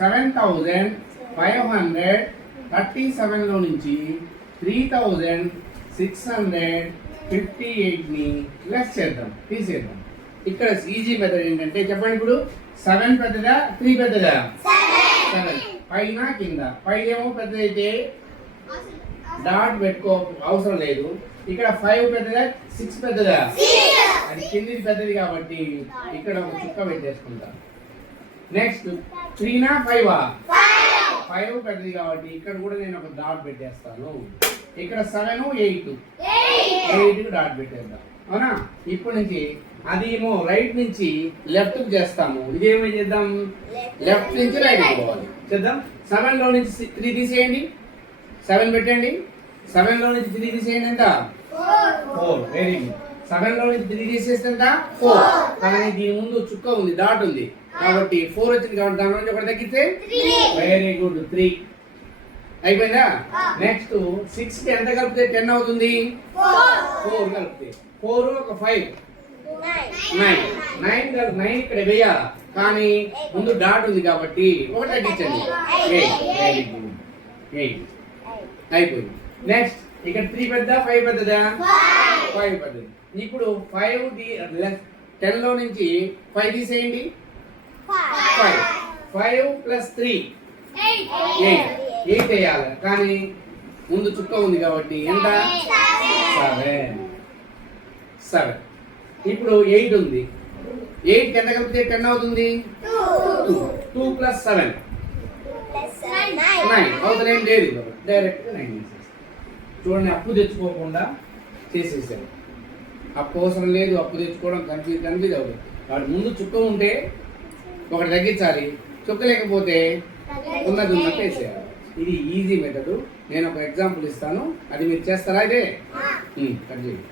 7,537 లో నుంచి 3,658 ని లెస్ చేద్దాం, తీసేద్దాం. ఇక్కడ ఈజీ మెథడ్ ఏంటంటే చెప్పండి, ఇప్పుడు 7 పెద్దదా 3 పెద్దదా? 7 పైన కింద. పైనేమో పెద్దదైతే డాట్ పెట్టుకో అవసరం లేదు. ఇక్కడ 5 పెద్దదా 6 పెద్దదా? అది కిందిది పెద్దది కాబట్టి ఇక్కడ ఒక చుక్క పెట్టేసుకుంటాం. నెక్స్ట్ 3 నా 5 5 పెద్దది కాబట్టి ఇక్కడ కూడా నేను ఒక డాట్ పెట్టేస్తాను. ఇక్కడ 7 8 8 డాట్ పెట్టేద్దాం, అవునా? ఇప్పటి నుంచి అది ఏమో రైట్ నుంచి లెఫ్ట్ కి చేస్తాము. ఇదేమో చేద్దాం, లెఫ్ట్ నుంచి రైట్ పోవాలి. చేద్దాం. 7 లో నుంచి 3 తీసేయండి, 7 పెట్టండి. 7 లో నుంచి 3 తీసేయండి, ఎంత? 4. Very good. 7 లో నుంచి 3 తీసేస్తే ఎంత? 4. కానీ దీని ముందు చుక్క ఉంది, డాట్ ఉంది కాబట్టి 4 వచ్చింది కాబట్టి దాని నుంచి ఒకటి తగ్గితే వెరీ గుడ్ 3 అయిపోయిందా? నెక్స్ట్ 6 కి ఎంత కలిపితే 10 అవుతుంది? 4 కలిపితే 4 ఒక 5 9 ఇక్కడ వేయాలి కానీ ముందు డాట్ ఉంది కాబట్టి ఒకటి తగ్గించండి. 8 అయిపోయింది. నెక్స్ట్ ఇక్కడ 3 పెద్ద 5 పెద్దదా? 5 పెద్దది. ఇప్పుడు 10 లో నుంచి 5 తీసేయండి. 5 ప్లస్ 3 8 వేయాలి కానీ ముందు చుక్క ఉంది కాబట్టి ఎంత? 7. ఇప్పుడు 8 ఉంది. 8 కింద కలిపితే 10 అవుతుంది. 2 ప్లస్ 7 9 అవుతుంది. ఏం లేదు, డైరెక్ట్ 9 చూడండి. అప్పు తెచ్చుకోకుండా చేసేసారు. అప్పు అవసరం లేదు, అప్పు తెచ్చుకోవడం కన్ఫ్యూజ్ అవుతుంది. వాటి ముందు చుక్క ఉంటే ఒకటి తగ్గించాలి, చుక్క లేకపోతే ఉన్నది ఉన్నట్టు వేసేయాలి. ఇది ఈజీ మెథడ్. నేను ఒక ఎగ్జాంపుల్ ఇస్తాను, అది మీరు చేస్తారా? అయితే కట్ చేయండి.